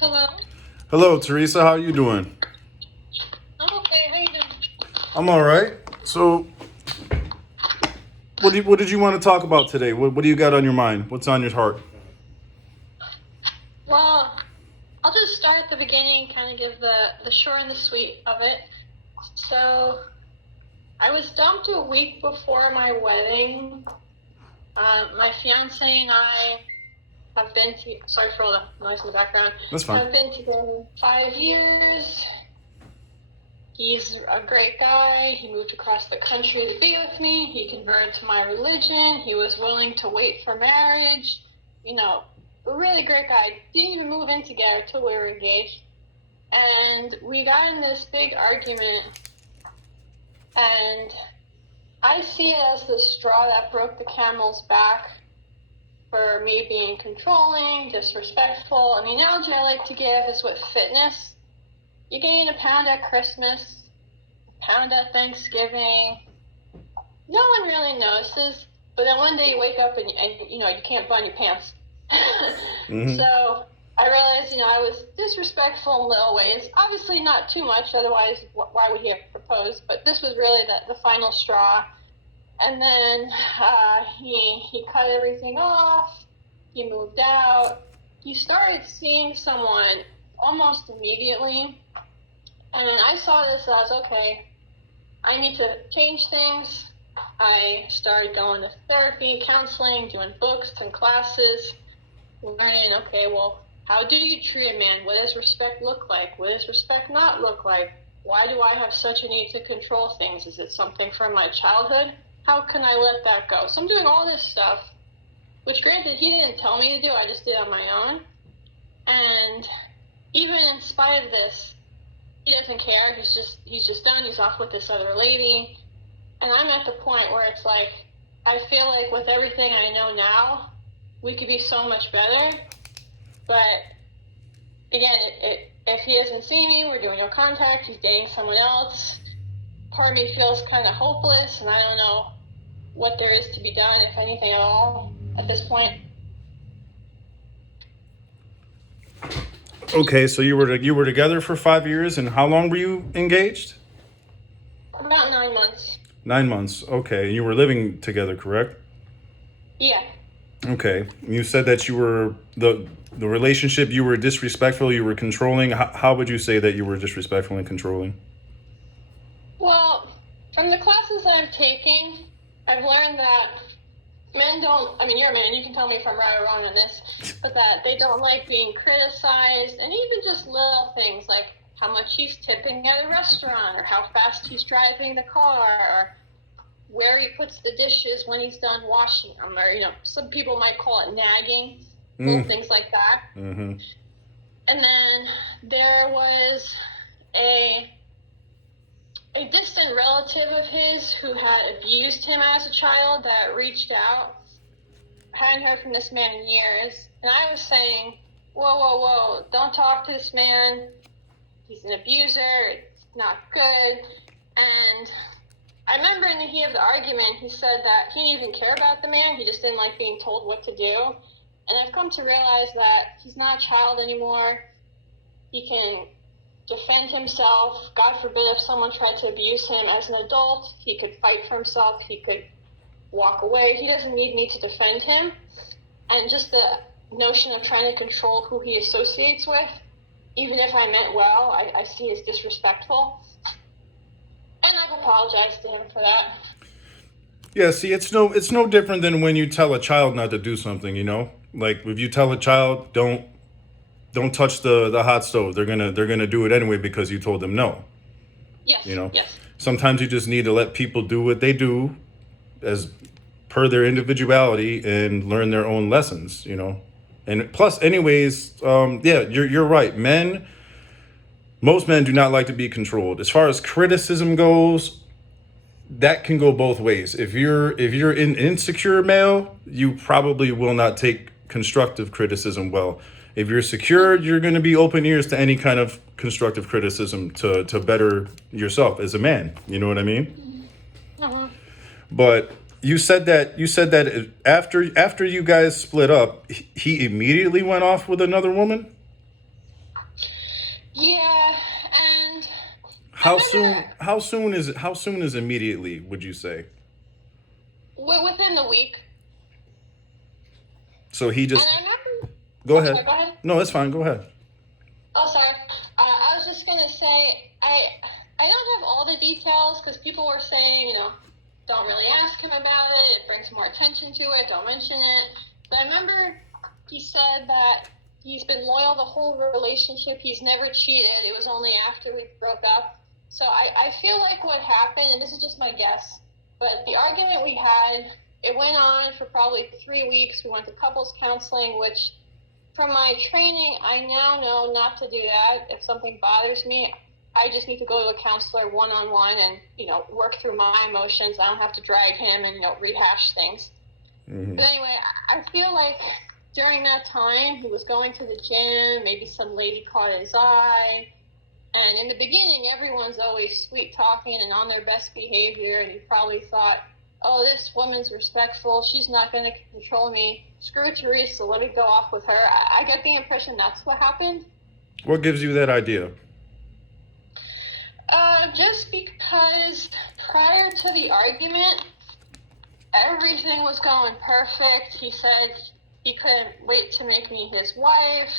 Hello. Hello, Teresa. How are you doing? I'm okay. How you doing? I'm all right. So, what did you want to talk about today? What do you got on your mind? What's on your heart? Well, I'll just start at the beginning, kind of give the short and the sweet of it. So, I was dumped a week before my wedding. My fiancé and I have been sorry for all the noise in the background. That's fine. I've been together 5 years. He's a great guy. He moved across the country to be with me. He converted to my religion. He was willing to wait for marriage. A really great guy. Didn't even move in together till we were engaged. And we got in this big argument. And I see it as the straw that broke the camel's back for me being controlling, disrespectful. And the analogy I like to give is with fitness. You gain a pound at Christmas, a pound at Thanksgiving. No one really notices, but then one day you wake up and you can't button your pants. Mm-hmm. So I realized, I was disrespectful in little ways. Obviously not too much, otherwise why would he have proposed? But this was really the final straw. And then he cut everything off. He moved out. He started seeing someone almost immediately. And I saw this as, okay, I need to change things. I started going to therapy, counseling, doing books and classes, learning, okay, well, how do you treat a man? What does respect look like? What does respect not look like? Why do I have such a need to control things? Is it something from my childhood? How can I let that go? So I'm doing all this stuff, which granted, he didn't tell me to do. I just did on my own. And even in spite of this, he doesn't care. He's just done. He's off with this other lady. And I'm at the point where it's like, I feel like with everything I know now, we could be so much better. But again, if he hasn't seen me, we're doing no contact, he's dating someone else. Part of me feels kind of hopeless, and I don't know what there is to be done, if anything at all, at this point. Okay, so you were together for 5 years, and how long were you engaged? About 9 months. 9 months. Okay, you were living together, correct? Yeah. Okay, you said that you were the relationship. You were disrespectful. You were controlling. How would you say that you were disrespectful and controlling? Well, from the classes I'm taking, I've learned that men don't, you're a man, you can tell me if I'm right or wrong on this, but that they don't like being criticized, and even just little things like how much he's tipping at a restaurant, or how fast he's driving the car, or where he puts the dishes when he's done washing them, or, some people might call it nagging, little things like that. Mm-hmm. And then there was a distant relative of his who had abused him as a child that reached out. I hadn't heard from this man in years. And I was saying, whoa, don't talk to this man. He's an abuser. It's not good. And I remember in the heat of the argument, he said that he didn't even care about the man. He just didn't like being told what to do. And I've come to realize that he's not a child anymore. He can defend himself. God forbid if someone tried to abuse him as an adult, he could fight for himself. He could walk away. He doesn't need me to defend him. And just the notion of trying to control who he associates with, even if I meant well, I see as disrespectful. And I've apologized to him for that. Yeah, see, it's no different than when you tell a child not to do something, Like if you tell a child don't touch the hot stove, they're gonna do it anyway because you told them no. Yes. Yes. Sometimes you just need to let people do what they do as per their individuality and learn their own lessons, And plus, anyways, you're right. Most men do not like to be controlled. As far as criticism goes, that can go both ways. If you're an insecure male, you probably will not take constructive criticism well. If you're secure, you're going to be open ears to any kind of constructive criticism to better yourself as a man. You know what I mean? Uh-huh. But you said that after you guys split up, he immediately went off with another woman? I remember How soon is immediately, would you say? within the week, So he and just, I remember. go Oh, sorry. ahead. Go ahead. No, it's fine. Go ahead. Oh, sorry. I was just gonna say I don't have all the details because people were saying, don't really ask him about it. It brings more attention to it. Don't mention it. But I remember he said that he's been loyal the whole relationship. He's never cheated. It was only after we broke up. So I feel like what happened, and this is just my guess, but the argument we had, it went on for probably 3 weeks. We went to couples counseling, which from my training, I now know not to do that. If something bothers me, I just need to go to a counselor one-on-one and, work through my emotions. I don't have to drag him and, rehash things. Mm-hmm. But anyway, I feel like during that time, he was going to the gym, maybe some lady caught his eye. And in the beginning, everyone's always sweet talking and on their best behavior. And he probably thought, oh, this woman's respectful. She's not going to control me. Screw Teresa. Let me go off with her. I get the impression that's what happened. What gives you that idea? Just because prior to the argument, everything was going perfect. He said he couldn't wait to make me his wife.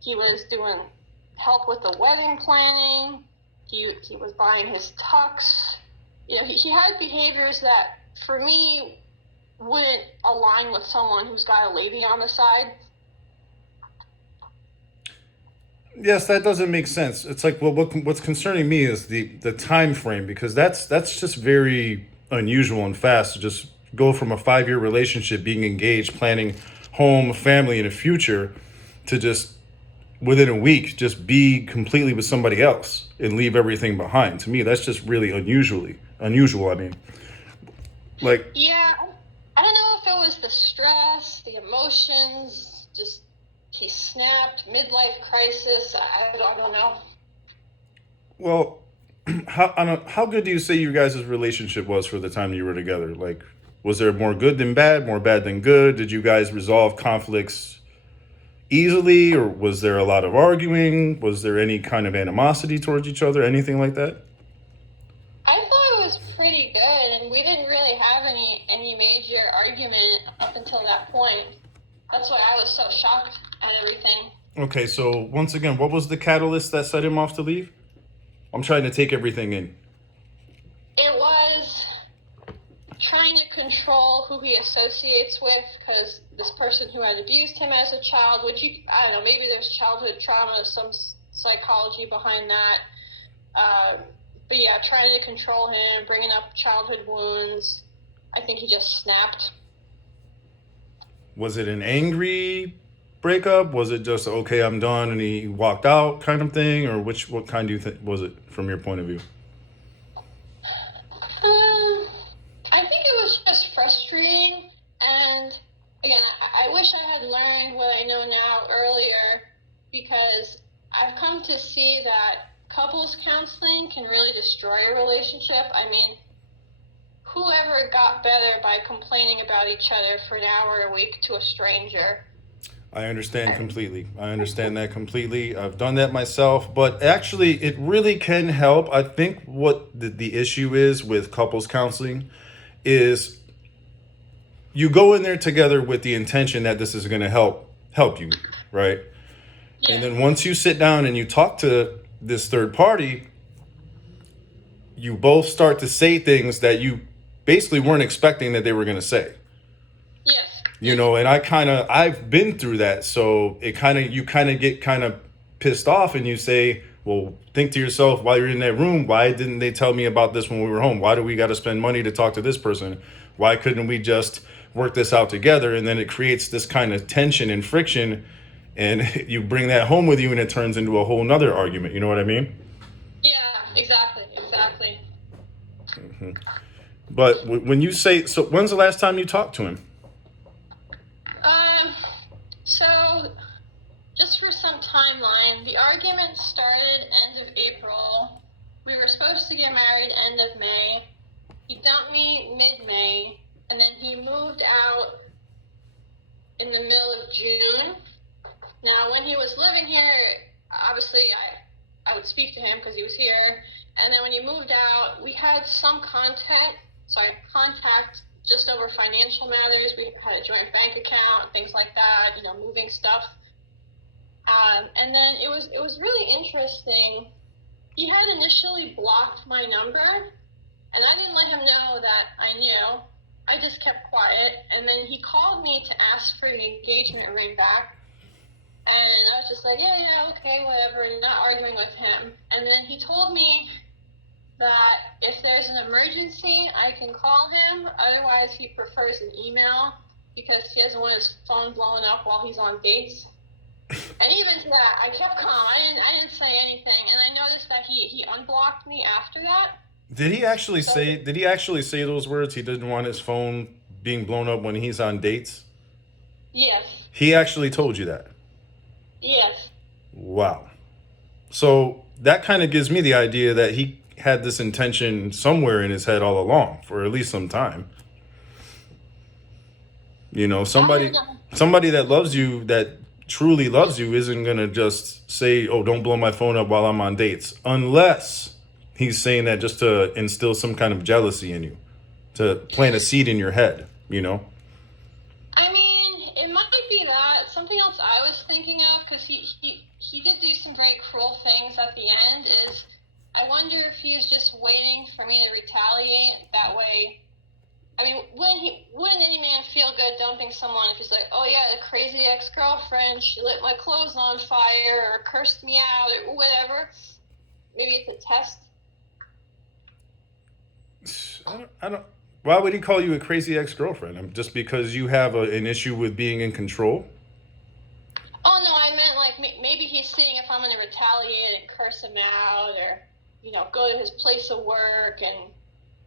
He was doing help with the wedding planning. He was buying his tux. He had behaviors that, for me, wouldn't align with someone who's got a lady on the side. Yes, that doesn't make sense. It's like, well, what's concerning me is the time frame, because that's just very unusual and fast to just go from a 5-year relationship, being engaged, planning home, family, and a future, to just within a week just be completely with somebody else and leave everything behind. To me, that's just really unusual. I mean, like, Yeah, I don't know if it was the stress, the emotions, just he snapped, midlife crisis. I don't know. well, how good do you say you guys' relationship was for the time you were together? Like, was there more good than bad, more bad than good? Did you guys resolve conflicts easily, or was there a lot of arguing? Was there any kind of animosity towards each other, anything like that? I thought it was pretty good, and we didn't really have any major argument up until that point. That's why I was so shocked at everything. Okay, so once again, what was the catalyst that set him off to leave? I'm trying to take everything in. It was trying to control who he associates with, because this person who had abused him as a child, which I don't know, maybe there's childhood trauma, some psychology behind that. But yeah, trying to control him, bringing up childhood wounds. I think he just snapped. Was it an angry breakup? Was it just, okay, I'm done, and he walked out kind of thing? Or what kind do you think was it from your point of view? I think it was just frustrating, and again, I wish I had learned what I know now earlier, because I've come to see that couples counseling can really destroy a relationship. I mean, whoever got better by complaining about each other for an hour a week to a stranger? I understand completely. I understand that completely. I've done that myself, but actually, it really can help. I think what the issue is with couples counseling is you go in there together with the intention that this is going to help you, right? Yeah. And then once you sit down and you talk to this third party, you both start to say things that you basically weren't expecting that they were going to say. Yes. And I've been through that. So you get kind of pissed off, and you say, well, think to yourself, while you're in that room, why didn't they tell me about this when we were home? Why do we got to spend money to talk to this person? Why couldn't we just work this out together? And then it creates this kind of tension and friction, and you bring that home with you, and it turns into a whole nother argument. You know what I mean? Yeah, exactly. Mm-hmm. But when you say, so when's the last time you talked to him? So just for some timeline, the argument started end of April. We were supposed to get married end of May. He dumped me mid-May, and then he moved out in the middle of June. Now, when he was living here, obviously I would speak to him because he was here. And then when he moved out, we had some contact just over financial matters. We had a joint bank account, things like that, moving stuff. And then it was really interesting. He had initially blocked my number, and I didn't let him know that I knew. I just kept quiet, and then he called me to ask for the engagement ring back. And I was just like, yeah, okay, whatever, not arguing with him. And then he told me that if there's an emergency, I can call him. Otherwise, he prefers an email because he doesn't want his phone blowing up while he's on dates. And even to that, I kept calm. I didn't say anything. And I noticed that he unblocked me after that. Did he actually say those words? He didn't want his phone being blown up when he's on dates? Yes. He actually told you that? Yes. Wow. So that kind of gives me the idea that he had this intention somewhere in his head all along for at least some time. Somebody that loves you, that truly loves you, isn't going to just say, oh, don't blow my phone up while I'm on dates, unless he's saying that just to instill some kind of jealousy in you, to plant a seed in your head, I mean, it might be that. Something else I was thinking of, because he did do some very cruel things at the end, is I wonder if he's just waiting for me to retaliate that way. I mean, wouldn't any man feel good dumping someone if he's like, oh yeah, the crazy ex-girlfriend, she lit my clothes on fire or cursed me out or whatever. Maybe it's a test. I don't. Why would he call you a crazy ex-girlfriend? Just because you have an issue with being in control? Oh no, I meant like maybe he's seeing if I'm going to retaliate and curse him out or go to his place of work, and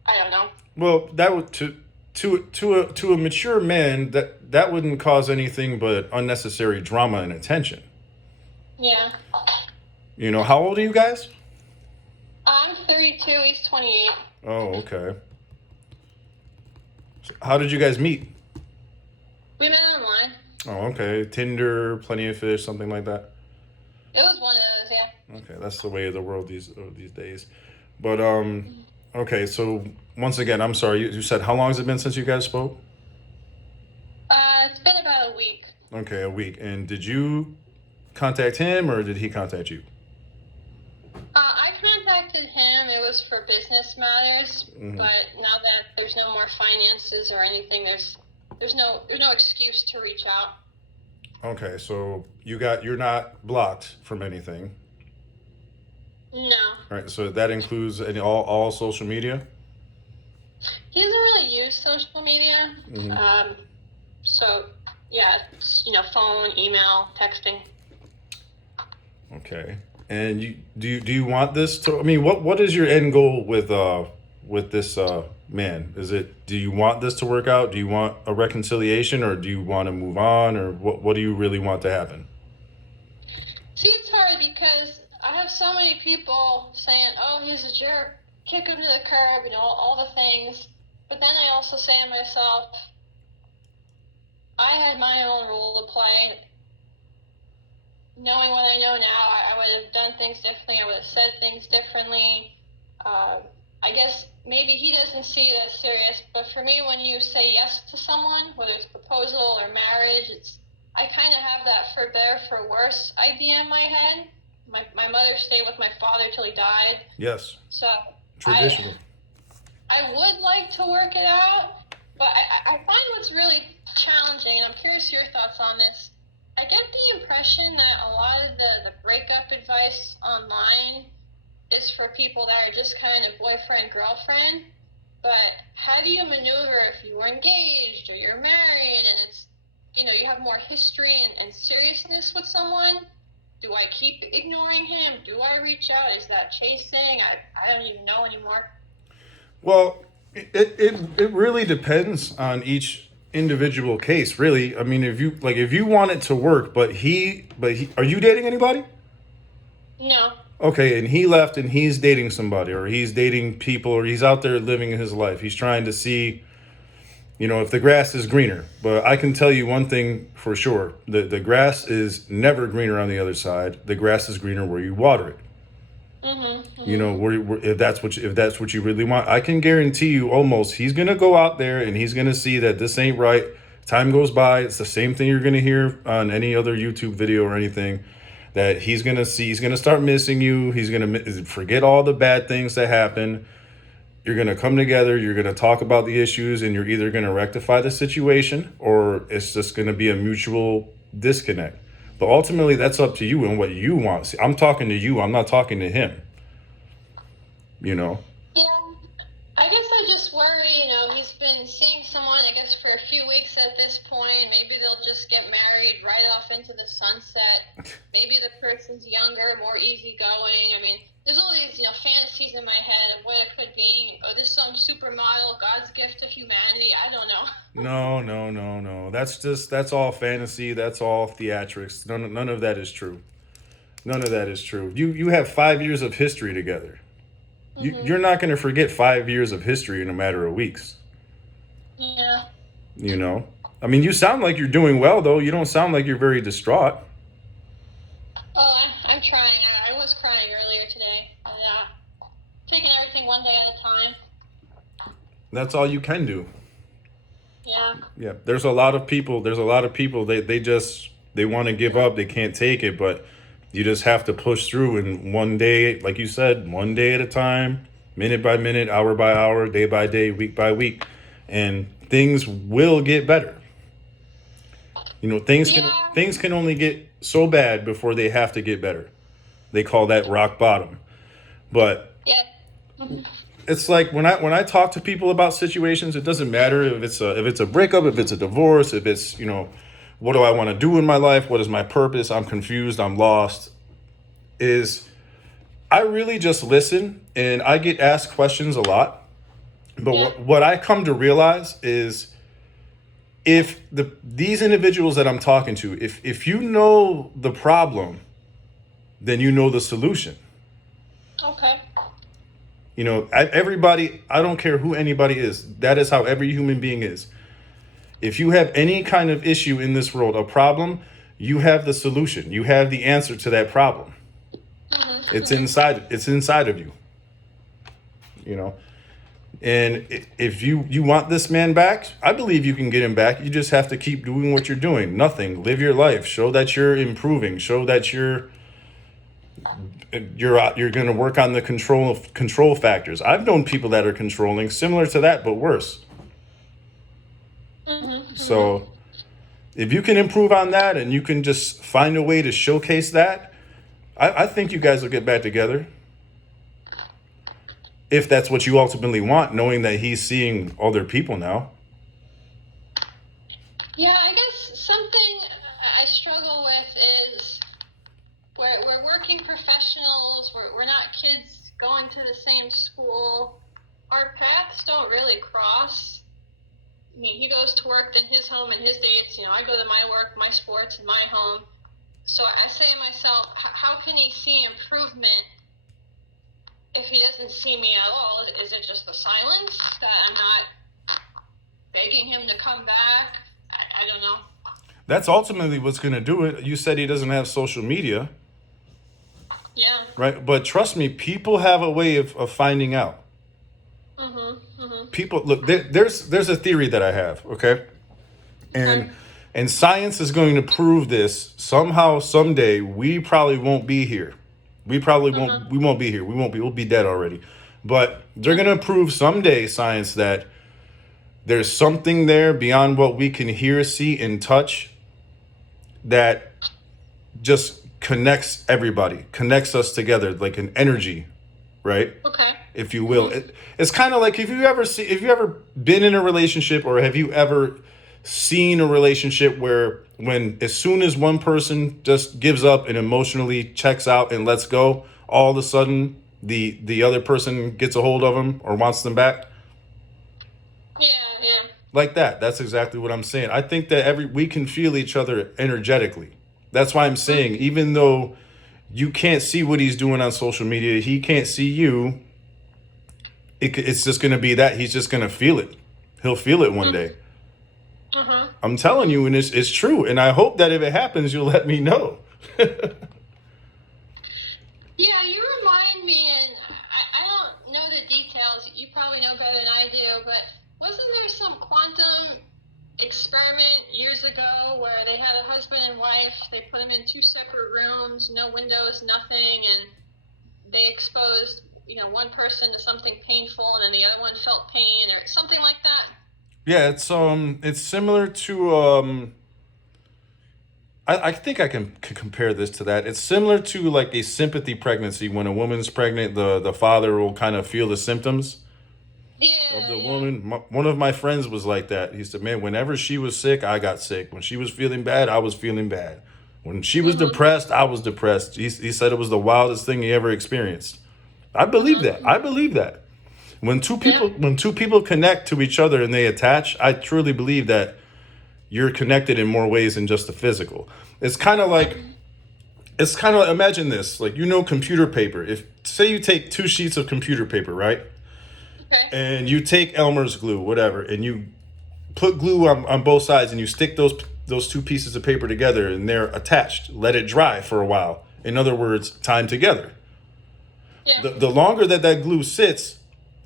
I don't know. Well, that would to a mature man that wouldn't cause anything but unnecessary drama and attention. Yeah. How old are you guys? I'm 32. He's 28. Oh, okay. So how did you guys meet? We met online. Oh, okay. Tinder, Plenty of Fish, something like that. It was one of those, yeah. Okay, that's the way of the world these days. But okay. So once again, I'm sorry. You said how long has it been since you guys spoke? It's been about a week. Okay, a week. And did you contact him or did he contact you? I contacted him. It was for business matters, Mm-hmm. but now that there's no more finances or anything, there's no excuse to reach out. Okay, so you're not blocked from anything. No. All right, so that includes all social media? He doesn't really use social media. Mm-hmm. So yeah, it's, phone, email, texting. Okay. And do you want this to? I mean, what is your end goal with this man? Do you want this to work out? Do you want a reconciliation, or do you want to move on, or what do you really want to happen? See, it's hard because I have so many people saying, "Oh, he's a jerk, kick him to the curb," all the things. But then I also say to myself, I had my own role to play. Knowing what I know now, I would have done things differently. I would have said things differently. I guess maybe he doesn't see it as serious, but for me, when you say yes to someone, whether it's proposal or marriage, I kind of have that for better, for worse idea in my head. My mother stayed with my father till he died. Yes. So Traditional. I would like to work it out, but I find what's really challenging, and I'm curious your thoughts on this. I get the impression that a lot of the breakup advice online is for people that are just kind of boyfriend, girlfriend. But how do you maneuver if you were engaged or you're married and it's, you have more history and seriousness with someone? Do I keep ignoring him? Do I reach out? Is that chasing? I don't even know anymore. Well, it really depends on each individual case, really. I mean, if you want it to work, but are you dating anybody? No. Okay, and he left and he's dating somebody, or he's dating people, or he's out there living his life. He's trying to see, if the grass is greener. But I can tell you one thing for sure. The grass is never greener on the other side. The grass is greener where you water it. You know, if that's what you really want, I can guarantee you almost he's gonna go out there and he's gonna see that this ain't right. Time goes by, it's the same thing you're gonna hear on any other YouTube video or anything. That he's gonna see, he's gonna start missing you. He's gonna forget all the bad things that happen. You're gonna come together. You're gonna talk about the issues, and you're either gonna rectify the situation or it's just gonna be a mutual disconnect. But ultimately, that's up to you and what you want. See, I'm talking to you. I'm not talking to him. You know. Yeah, I guess I just worry, he's been seeing someone, I guess, for a few weeks at this point. Maybe they'll just get married right off into the sunset. Maybe the person's younger, more easygoing. I mean, there's all these, fantasies in my head of what it could be. Oh, there's some supermodel, God's gift to humanity. I don't know. No. That's all fantasy. That's all theatrics. None of that is true. None of that is true. You have 5 years of history together. You're not going to forget 5 years of history in a matter of weeks. Yeah. You know? I mean, you sound like you're doing well, though. You don't sound like you're very distraught. Oh, I'm trying. I was crying earlier today. Yeah. Taking everything one day at a time. That's all you can do. Yeah. Yeah. There's a lot of people. They want to give up. They can't take it, but you just have to push through, and one day, like you said, one day at a time, minute by minute, hour by hour, day by day, week by week, and things will get better. You know, things can only get so bad before they have to get better. They call that rock bottom. But it's like when I talk to people about situations, it doesn't matter if it's a breakup, if it's a divorce, if it's, what do I want to do in my life? What is my purpose? I'm confused. I'm lost. I really just listen, and I get asked questions a lot. But what I come to realize is if these individuals that I'm talking to, if you know the problem, then you know the solution. Okay. Everybody, I don't care who anybody is. That is how every human being is. If you have any kind of issue in this world, a problem, you have the solution. You have the answer to that problem. It's inside of you. And if you want this man back, I believe you can get him back. You just have to keep doing what you're doing. Nothing. Live your life. Show that you're improving. Show that you're going to work on the control factors. I've known people that are controlling, similar to that, but worse. So if you can improve on that and you can just find a way to showcase that, I think you guys will get back together. If that's what you ultimately want, knowing that he's seeing other people now. Yeah, I guess something I struggle with is we're working professionals. We're not kids going to the same school. Our paths don't really cross. I mean, he goes to work, then his home and his dates. I go to my work, my sports, and my home. So I say to myself, how can he see improvement if he doesn't see me at all? Is it just the silence that I'm not begging him to come back? I don't know. That's ultimately what's going to do it. You said he doesn't have social media. Yeah. Right? But trust me, people have a way of finding out. People, look, there's a theory that I have, okay? And science is going to prove this somehow, someday. We probably won't be here. We won't be here. We'll be dead already. But they're going to prove someday, science, that there's something there beyond what we can hear, see, and touch that just connects everybody, connects us together like an energy, right? Okay. If you will. It's kind of like if you ever been in a relationship, or have you ever seen a relationship where as soon as one person just gives up and emotionally checks out and lets go, all of a sudden the other person gets a hold of them or wants them back? Yeah. Like that. That's exactly what I'm saying. I think that we can feel each other energetically. That's why I'm saying, even though you can't see what he's doing on social media, he can't see you, it's just going to be that he's just going to feel it. He'll feel it one day. I'm telling you, and it's true. And I hope that if it happens, you'll let me know. Yeah, you remind me husband and wife. They put them in 2 separate rooms, no windows, nothing, and they exposed, one person to something painful, and then the other one felt pain or something like that. Yeah, it's similar to I think I can compare this to that. It's similar to like a sympathy pregnancy. When a woman's pregnant, the father will kind of feel the symptoms of the woman. One of my friends was like that. He said, "Man, whenever she was sick, I got sick. When she was feeling bad, I was feeling bad. When she was depressed, I was depressed." He said it was the wildest thing he ever experienced. I believe that. I believe that. When two people connect to each other and they attach, I truly believe that you're connected in more ways than just the physical. It's kind of like imagine this, like computer paper. If say you take 2 sheets of computer paper, right? Okay. And you take Elmer's glue, whatever, and you put glue on both sides and you stick those 2 pieces of paper together and they're attached. Let it dry for a while. In other words, time together. Yeah. The longer that glue sits,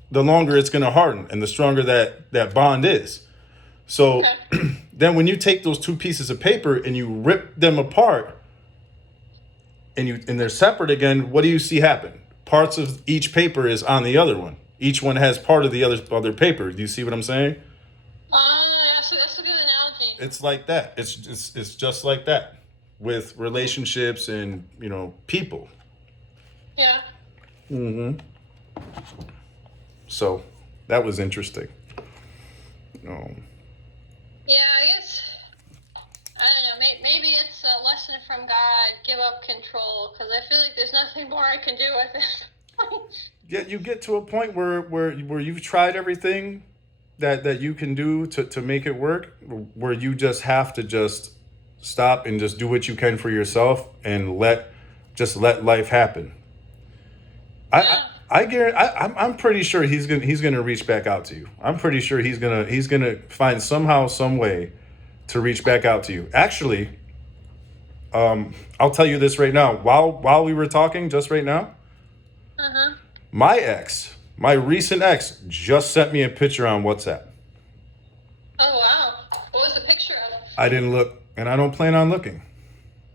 the longer it's going to harden and the stronger that bond is. So then when you take those 2 pieces of paper and you rip them apart and they're separate again, what do you see happen? Parts of each paper is on the other one. Each one has part of the other paper. Do you see what I'm saying? That's a good analogy. It's like that. It's just like that with relationships and, people. Yeah. So that was interesting. Yeah, I guess, I don't know, maybe it's a lesson from God, give up control, because I feel like there's nothing more I can do with it. Yeah, you get to a point where you've tried everything that you can do to make it work, where you just have to just stop and just do what you can for yourself and let life happen. I guarantee. I'm pretty sure he's gonna reach back out to you. I'm pretty sure he's gonna find somehow, some way to reach back out to you. Actually, I'll tell you this right now. While we were talking, just right now, my recent ex, just sent me a picture on WhatsApp. Oh wow! What was the picture of? I didn't look, and I don't plan on looking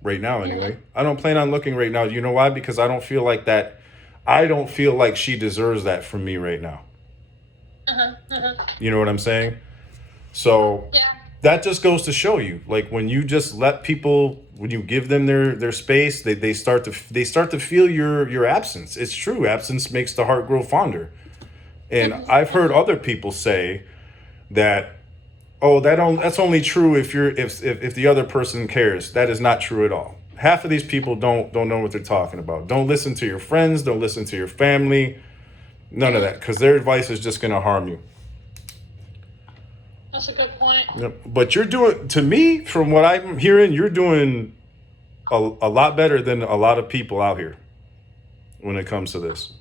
right now. Anyway, I don't plan on looking right now. You know why? Because I don't feel like that. I don't feel like she deserves that from me right now. You know what I'm saying? So that just goes to show you, like when you just let people, when you give them their space, they start to feel your absence. It's true. Absence makes the heart grow fonder. And I've heard other people say that, oh, that's only true if the other person cares. That is not true at all. Half of these people don't know what they're talking about. Don't listen to your friends. Don't listen to your family. None of that, because their advice is just going to harm you. That's a good point. Yep. But you're doing, to me, from what I'm hearing, you're doing a lot better than a lot of people out here when it comes to this.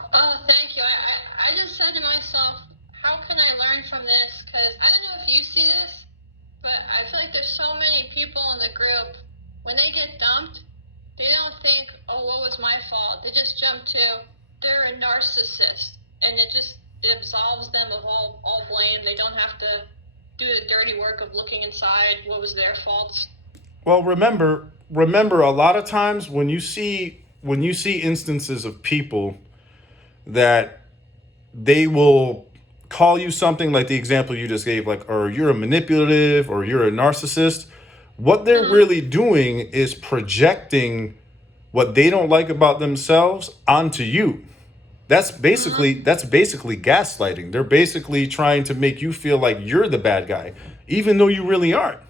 Oh, thank you. I just said to myself, how can I learn from this? Because I don't know if you see this, but I feel like there's so many people in the group. When they get dumped, they don't think, oh, what was my fault? They just jump to, they're a narcissist. And it absolves them of all blame. They don't have to do the dirty work of looking inside what was their faults. Well, remember, a lot of times when you see instances of people that they will call you something like the example you just gave, like, or you're a manipulative or you're a narcissist, what they're really doing is projecting what they don't like about themselves onto you. That's basically gaslighting. They're basically trying to make you feel like you're the bad guy, even though you really aren't.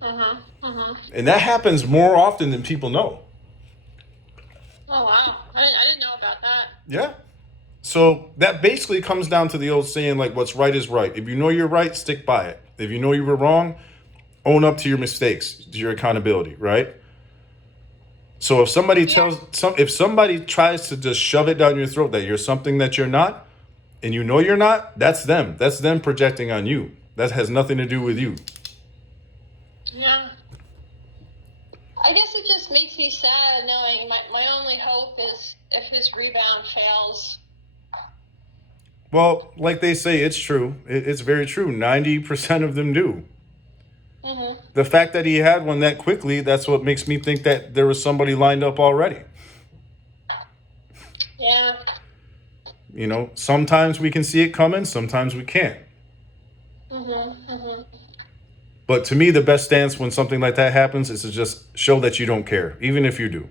And that happens more often than people know. Oh, wow. I didn't know about that. Yeah. So that basically comes down to the old saying, like, what's right is right. If you know you're right, stick by it. If you know you were wrong, own up to your mistakes, to your accountability, right? So if somebody tries to just shove it down your throat that you're something that you're not, and you know you're not, that's them. That's them projecting on you. That has nothing to do with you. Yeah. I guess it just makes me sad knowing my only hope is if his rebound fails. Well, like they say, it's true. It's very true. 90% of them do. The fact that he had one that quickly, that's what makes me think that there was somebody lined up already. Yeah. You know, sometimes we can see it coming, sometimes we can't. But to me, the best stance when something like that happens is to just show that you don't care, even if you do.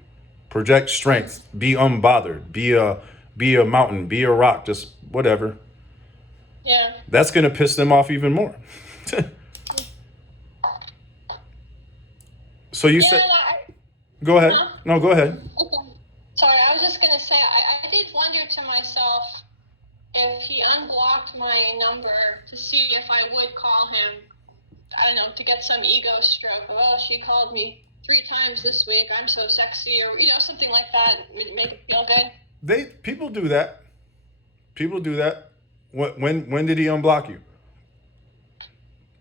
Project strength. Be unbothered. Be a mountain. Be a rock. Just whatever. Yeah. That's gonna piss them off even more. So you said, go ahead. Huh? No, go ahead. Okay. Sorry, I was just gonna say I did wonder to myself if he unblocked my number to see if I would call him. I don't know, to get some ego stroke. Oh, she called me 3 times this week. I'm so sexy, or something like that. Make it feel good. People do that. People do that. When did he unblock you?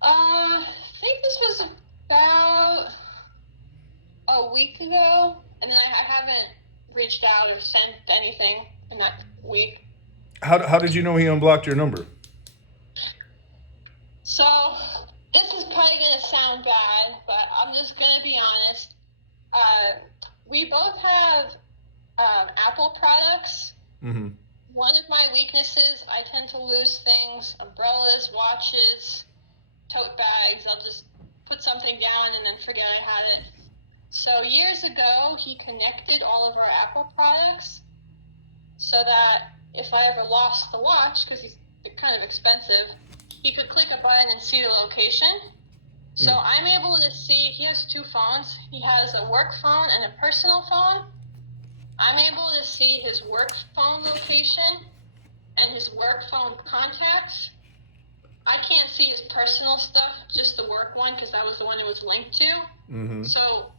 I think this was about a week ago, and then I haven't reached out or sent anything in that week. How did you know he unblocked your number? So, this is probably going to sound bad, but I'm just going to be honest. We both have Apple products. Mm-hmm. One of my weaknesses, I tend to lose things, umbrellas, watches, tote bags. I'll just put something down and then forget I had it. So years ago, he connected all of our Apple products so that if I ever lost the watch, because they're kind of expensive, he could click a button and see the location. So I'm able to see, he has 2 phones. He has a work phone and a personal phone. I'm able to see his work phone location and his work phone contacts. I can't see his personal stuff, just the work one, because that was the one it was linked to. Mm-hmm. So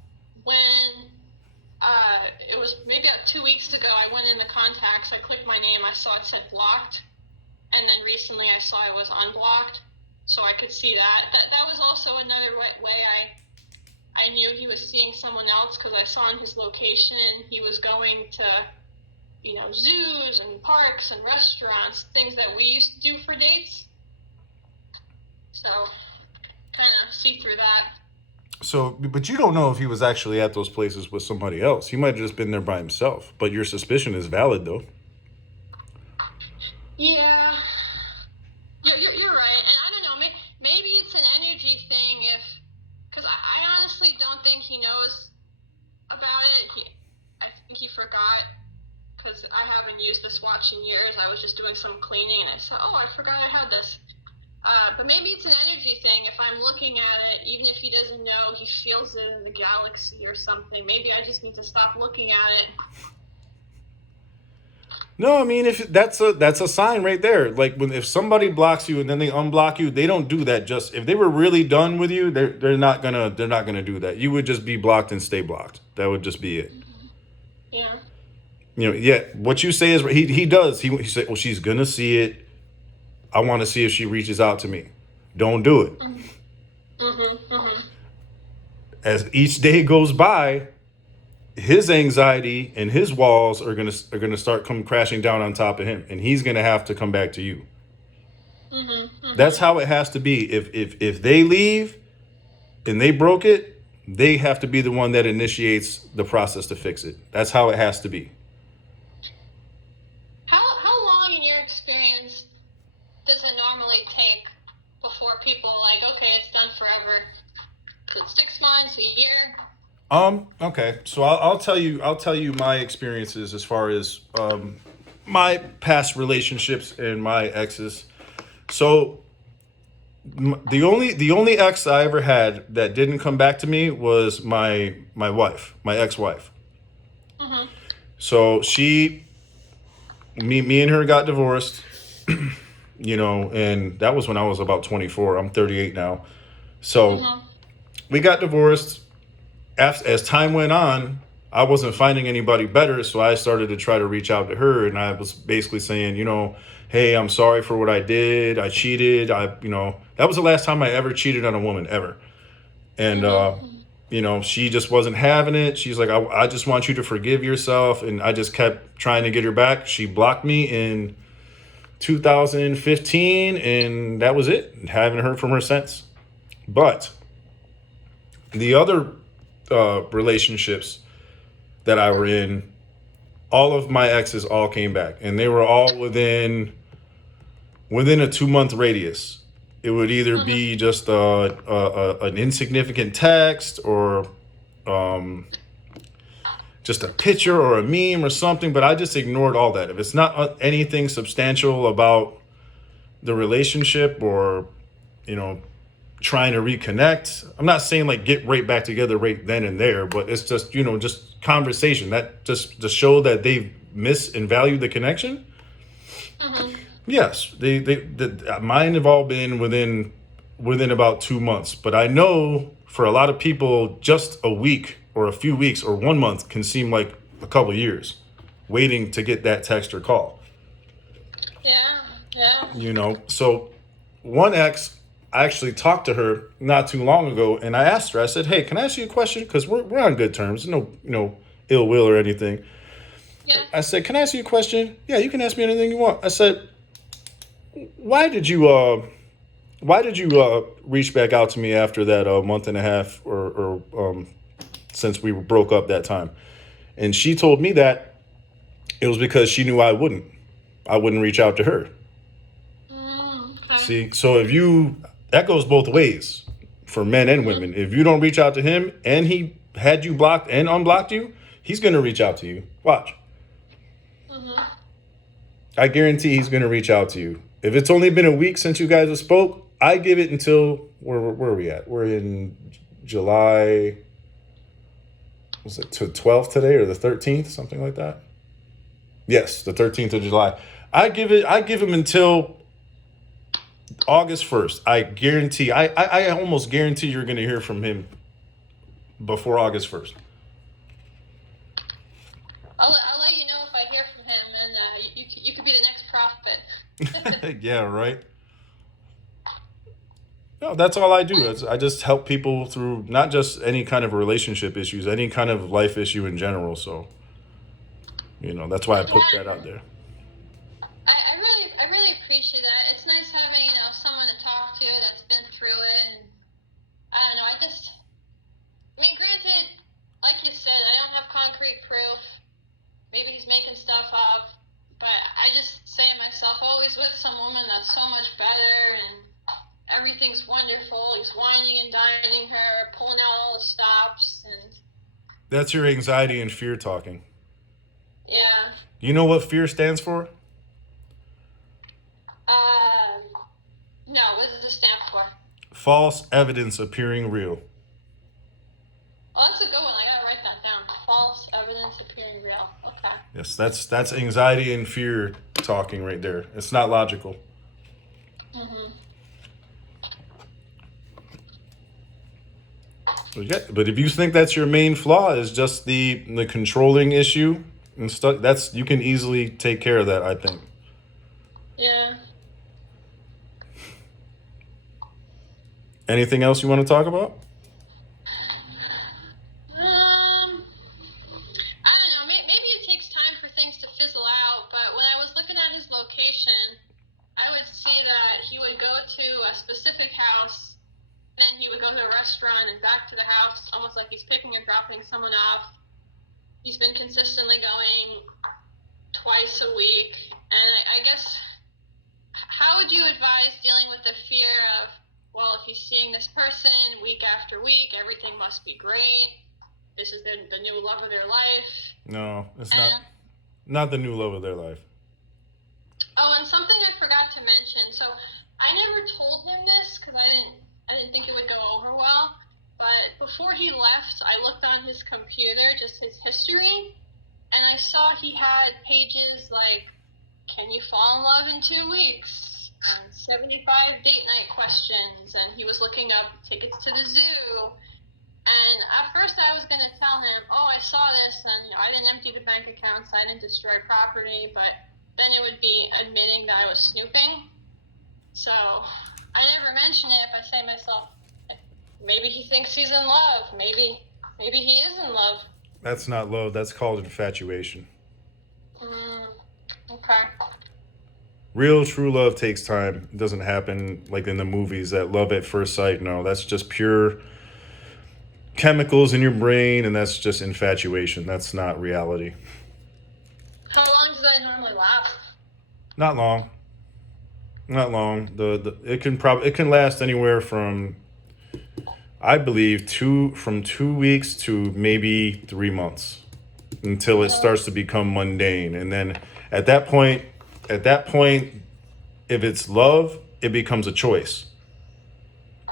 when it was maybe about 2 weeks ago, I went in the contacts, I clicked my name, I saw it said blocked, and then recently I saw it was unblocked, so I could see that. That was also another way I knew he was seeing someone else, because I saw in his location he was going to, zoos and parks and restaurants, things that we used to do for dates. So, kind of see through that. So, but you don't know if he was actually at those places with somebody else. He might have just been there by himself. But your suspicion is valid, though. Yeah, you're right. And I don't know, maybe it's an energy thing because I honestly don't think he knows about it. I think he forgot, because I haven't used this watch in years. I was just doing some cleaning and I said, oh, I forgot I had this. But maybe it's an energy thing. If I'm looking at it, even if he doesn't know, he feels it in the galaxy or something. Maybe I just need to stop looking at it. No, I mean, if that's a sign right there. Like if somebody blocks you and then they unblock you, they don't do that. Just if they were really done with you, they're not gonna do that. You would just be blocked and stay blocked. That would just be it. Yeah. Yeah. What you say is he does. He said, well, she's gonna see it. I want to see if she reaches out to me. Don't do it. As each day goes by, his anxiety and his walls are gonna start come crashing down on top of him, and he's gonna have to come back to you. That's how it has to be. If they leave and they broke it, they have to be the one that initiates the process to fix it. That's how it has to be. How long in your experience does it normally take before people are like, okay, it's done forever? Is it 6 months, a year? Okay. So I'll tell you my experiences as far as my past relationships and my exes. So the only ex I ever had that didn't come back to me was my wife, my ex-wife. So me and her got divorced, and that was when I was about 24. I'm 38 now. So we got divorced. As time went on, I wasn't finding anybody better, so I started to try to reach out to her, and I was basically saying, hey, I'm sorry for what I did. I cheated. That was the last time I ever cheated on a woman, ever. And, she just wasn't having it. She's like, I just want you to forgive yourself. And I just kept trying to get her back. She blocked me in 2015, and that was it. Haven't heard from her since. But The other relationships that I were in, all of my exes all came back, and they were all within a 2 month radius. It would either be just an insignificant text or just a picture or a meme or something, but I just ignored all that. If it's not anything substantial about the relationship or, you know, trying to reconnect, I'm not saying like get right back together right then and there, but it's just, you know, just conversation that just to show that they miss and value the connection. Yes, mine have all been within about 2 months, but I know for a lot of people, just a week or a few weeks or 1 month can seem like a couple years waiting to get that text or call. Yeah. You know, so one ex, I actually talked to her not too long ago, and I asked her, I said, hey, can I ask you a question? Because we're on good terms, no, ill will or anything. Yeah. I said, can I ask you a question? Yeah, you can ask me anything you want. I said, why did you reach back out to me after that month and a half or since we broke up that time? And she told me that it was because she knew I wouldn't reach out to her. Okay. See, so that goes both ways for men and women. If you don't reach out to him and he had you blocked and unblocked you, he's going to reach out to you. Watch. I guarantee he's going to reach out to you. If it's only been a week since you guys have spoke, I give it until, where are we at? We're in July, was it to 12th today or the 13th, something like that? Yes, the 13th of July. I give him until August 1st. I guarantee, I almost guarantee you're going to hear from him before August 1st. I'll let you know if I hear from him, and you could be the next prophet. Yeah, right. No, that's all I do. I just help people through not just any kind of relationship issues, any kind of life issue in general. So, that's why I put that out there. I really appreciate that. It's nice having someone to talk to that's been through it, and I don't know. Granted, like you said, I don't have concrete proof. Maybe he's making stuff up, but I just say to myself, oh, he's with some woman that's so much better, and everything's wonderful. He's whining and dining her, pulling out all the stops, and that's your anxiety and fear talking. Yeah. You know what fear stands for? No. What does it stand for? False evidence appearing real. Oh, that's a good one. I gotta write that down. False evidence appearing real. Okay. Yes, that's anxiety and fear talking right there. It's not logical. But if you think that's your main flaw is just the controlling issue and stuff, you can easily take care of that, I think. Yeah. Anything else you want to talk about? I don't know. Maybe it takes time for things to fizzle out, but when I was looking at his location, I would see that he would go to a specific house, then he would go to a restaurant and back to the house, almost like he's picking and dropping someone off. He's been consistently going twice a week, and I guess, how would you advise dealing with the fear of, well, if he's seeing this person week after week, everything must be great. This is the new love of their life. No, it's not the new love of their life. Oh, and something I forgot to mention. So I never told him this because I didn't think it would go over well. But before he left, I looked on his computer, just his history, and I saw he had pages like, can you fall in love in 2 weeks? And 75 date night questions, and he was looking up tickets to the zoo. And at first I was going to tell him, oh, I saw this, and I didn't empty the bank accounts, I didn't destroy property, but then it would be admitting that I was snooping. So I never mention it, but I say to myself, maybe he thinks he's in love. Maybe he is in love. That's not love. That's called infatuation. Okay. Real true love takes time. It doesn't happen like in the movies, that love at first sight. No, that's just pure chemicals in your brain, and that's just infatuation. That's not reality. How long does that normally last? Not long. Not long. It can last anywhere from, I believe, 2 weeks to maybe 3 months, until it starts to become mundane. And then at that point, at that point, if it's love, it becomes a choice.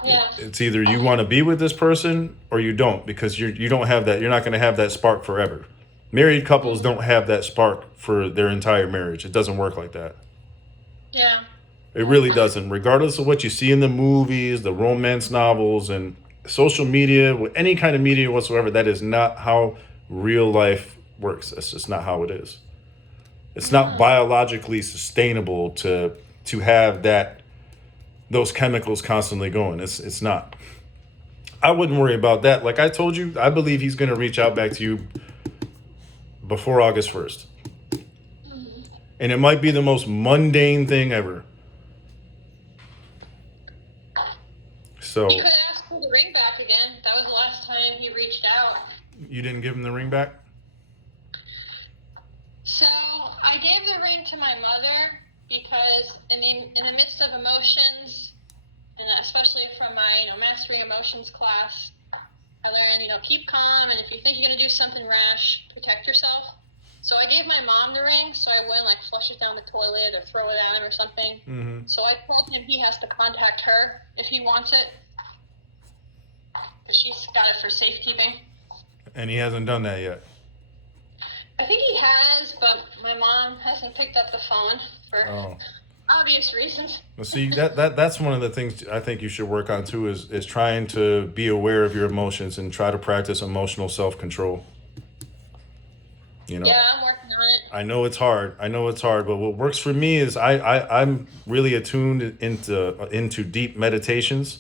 Yeah. It's either you want to be with this person or you don't, because you don't have that. You're not going to have that spark forever. Married couples don't have that spark for their entire marriage. It doesn't work like that. Yeah. It really doesn't. Regardless of what you see in the movies, the romance novels, and social media, with any kind of media whatsoever, that is not how real life works. That's just not how it is. It's not biologically sustainable to have those chemicals constantly going. It's not. I wouldn't worry about that. Like I told you, I believe he's going to reach out back to you before August 1st. And it might be the most mundane thing ever. So He could ask for the ring back again. That was the last time he reached out. you didn't give him the ring back? So I gave the ring to my mother because in the midst of emotions, and especially from my mastering emotions class, I learned keep calm, and if you think you're gonna do something rash, protect yourself. So I gave my mom the ring so I wouldn't flush it down the toilet or throw it out or something. Mm-hmm. So I told him he has to contact her if he wants it, because she's got it for safekeeping. And he hasn't done that yet. I think he has, but my mom hasn't picked up the phone for obvious reasons. Well, see, that's one of the things I think you should work on too, is trying to be aware of your emotions and try to practice emotional self-control. Yeah, I'm working on it. I know it's hard, but what works for me is I'm really attuned into deep meditations,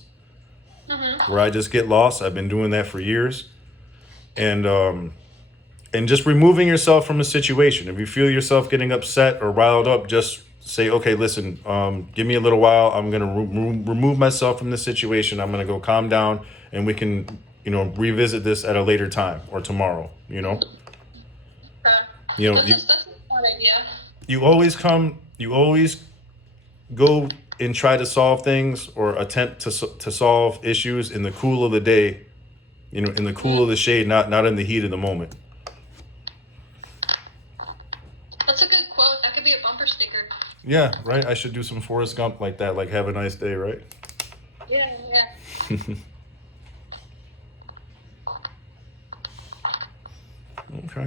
where I just get lost. I've been doing that for years. And just removing yourself from a situation. If you feel yourself getting upset or riled up, just say, okay, listen, give me a little while. I'm going to remove myself from this situation. I'm going to go calm down, and we can, revisit this at a later time or tomorrow, That's a fun idea. You always go and try to solve things or attempt to solve issues in the cool of the day, in the cool of the shade, not in the heat of the moment. That's a good quote. That could be a bumper sticker. Yeah, right. I should do some Forrest Gump like that, like have a nice day, right? Yeah. Okay.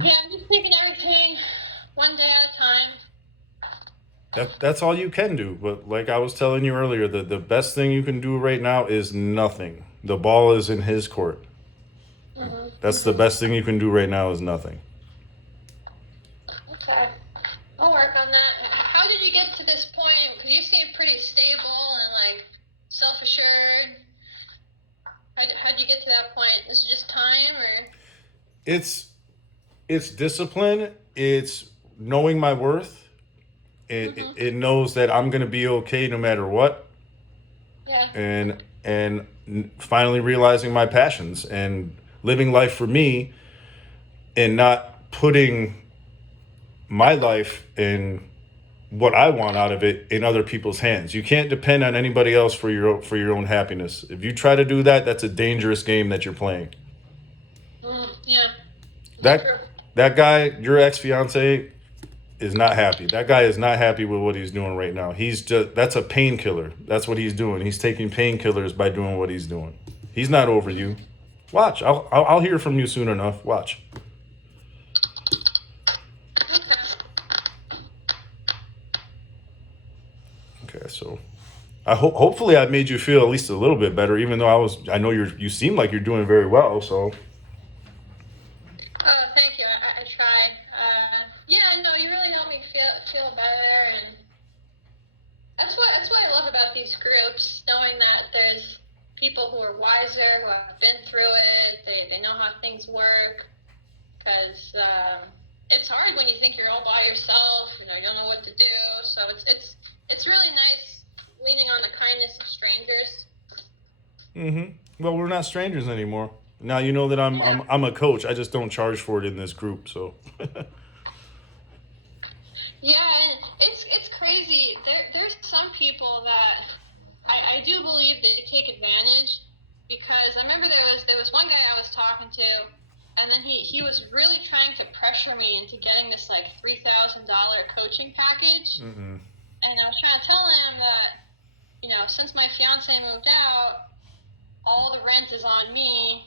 Yeah, I'm just taking everything one day at a time. That's all you can do. But like I was telling you earlier, the best thing you can do right now is nothing. The ball is in his court. That's the best thing you can do right now is nothing. Okay. I'll work on that. How did you get to this point? Because you seem pretty stable and self-assured. How'd you get to that point? Is it just time or? It's discipline. It's knowing my worth. It knows that I'm gonna be okay no matter what. Yeah. And finally realizing my passions and living life for me, and not putting my life and what I want out of it in other people's hands. You can't depend on anybody else for your own happiness. If you try to do that, that's a dangerous game that you're playing. Yeah. That guy, your ex-fiance, is not happy. That guy is not happy with what he's doing right now. That's a painkiller. That's what he's doing. He's taking painkillers by doing what he's doing. He's not over you. Watch. I'll hear from you soon enough. Watch. Okay, so hopefully I made you feel at least a little bit better, even though I know you seem like you're doing very well. So. Oh, thank you. I tried. Yeah, no, you really helped me feel better, and that's what I love about these groups, knowing that there's people who are wiser, who have been through it, they know how things work, because it's hard when you think you're all by yourself, you don't know what to do, so it's really nice leaning on the kindness of strangers. Well, we're not strangers anymore. Now you know that Yeah. I'm a coach. I just don't charge for it in this group. So Yeah, and it's crazy. There's some people that I do believe they take advantage, because I remember there was one guy I was talking to, and then he was really trying to pressure me into getting this like $3,000 coaching package, mm-mm. and I was trying to tell him that, since my fiance moved out, all the rent is on me.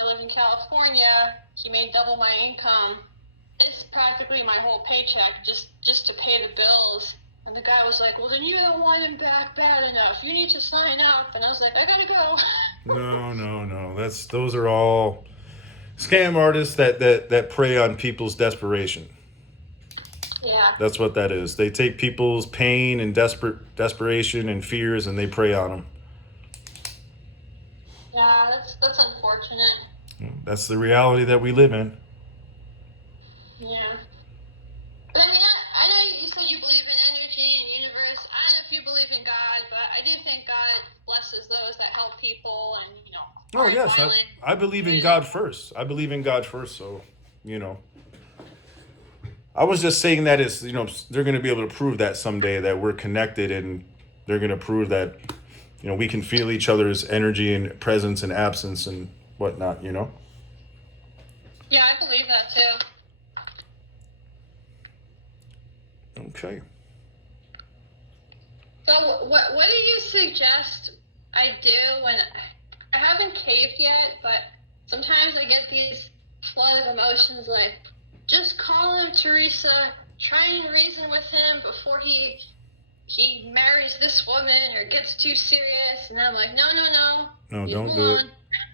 I live in California. He made double my income. It's practically my whole paycheck just to pay the bills. And the guy was like, well, then you don't want him back bad enough. You need to sign up. And I was like, I gotta go. No. Those are all scam artists that prey on people's desperation. Yeah. That's what that is. They take people's pain and desperation and fears, and they prey on them. Yeah, that's unfortunate. That's the reality that we live in. Yeah. But I mean, I know you said you believe in energy and universe. I don't know if you believe in God, but I do think God blesses those that help people and, Oh aren't yes, violent. I believe in God first. I believe in God first. So, I was just saying that is, they're going to be able to prove that someday that we're connected, and they're going to prove that, we can feel each other's energy and presence and absence and whatnot. Yeah, I believe that too. Okay. So what do you suggest I do when I haven't caved yet, but sometimes I get these flood of emotions like, just call him, Teresa, try and reason with him before he marries this woman or gets too serious. And I'm like, no, No, don't do it.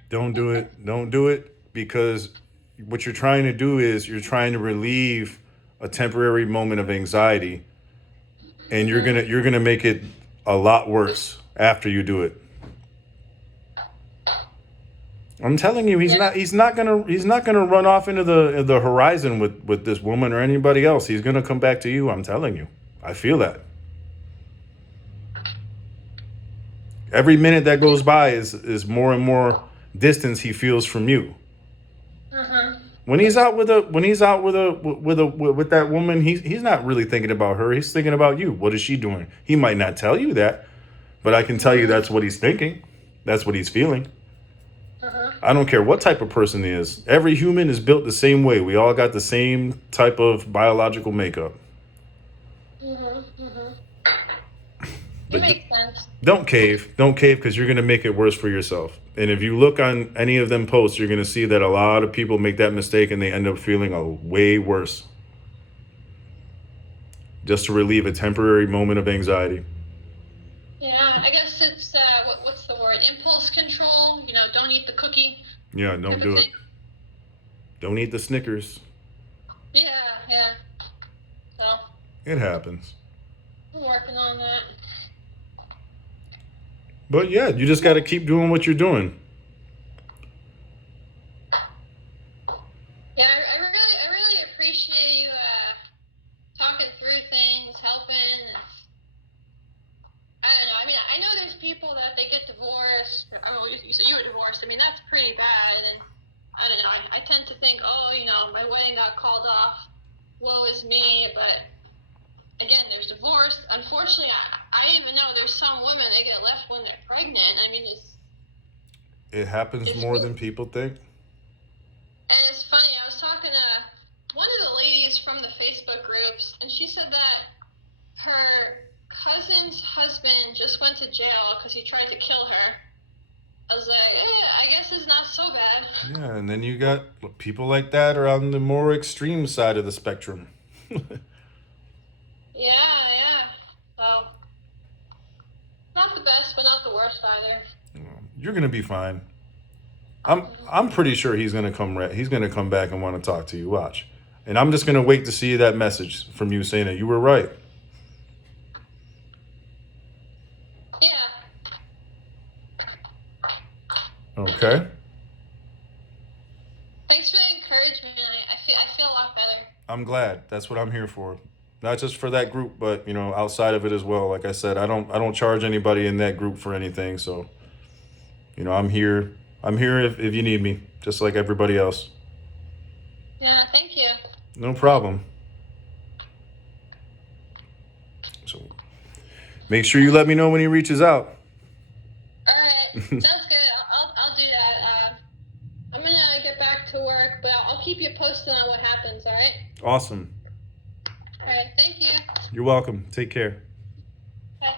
Don't do it. Don't do it, because what you're trying to do is you're trying to relieve a temporary moment of anxiety, and you're gonna make it a lot worse after you do it. I'm telling you, he's not gonna run off into the horizon with this woman or anybody else. He's gonna come back to you. I'm telling you. I feel that. Every minute that goes by is more and more distance he feels from you. Mm-hmm. When he's out with that woman, he's not really thinking about her. He's thinking about you. What is she doing? He might not tell you that, but I can tell you that's what he's thinking. That's what he's feeling. I don't care what type of person he is. Every human is built the same way. We all got the same type of biological makeup. It makes sense. Don't cave. Don't cave, because you're going to make it worse for yourself. And if you look on any of them posts, you're going to see that a lot of people make that mistake and they end up feeling a way worse. Just to relieve a temporary moment of anxiety. Yeah, I guess it's, what's the word? Impulse control. Don't eat the cookie. Yeah, don't do it. Don't eat the Snickers. Yeah. So. It happens. I'm working on that. But yeah, you just got to keep doing what you're doing. Yeah, I really appreciate you talking through things, helping. I don't know. I mean, I know there's people that they get divorced. I don't know. You said you were divorced. I mean, that's pretty bad. And I don't know. I tend to think, my wedding got called off. Woe is me. But again, there's divorce. Unfortunately, I didn't even know there's some women they get left when they're pregnant. I mean, it happens more than people think. And it's funny. I was talking to one of the ladies from the Facebook groups, and she said that her cousin's husband just went to jail because he tried to kill her. I was like, yeah, I guess it's not so bad. Yeah, and then you got people like that are on the more extreme side of the spectrum. Yeah. So, not the best, but not the worst either. You're gonna be fine. I'm pretty sure he's gonna come back and want to talk to you. Watch, and I'm just gonna wait to see that message from you saying that you were right. Yeah. Okay. Thanks for the encouragement. I feel a lot better. I'm glad. That's what I'm here for. Not just for that group, but outside of it as well. Like I said, I don't charge anybody in that group for anything. So, I'm here I'm here if you need me, just like everybody else. Yeah, thank you. No problem. So make sure you let me know when he reaches out. All right, sounds good. I'll do that. I'm gonna get back to work, but I'll keep you posted on what happens. All right. Awesome. All right. Thank you. You're welcome. Take care. Bye.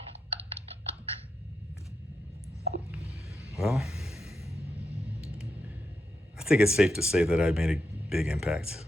Well, I think it's safe to say that I made a big impact.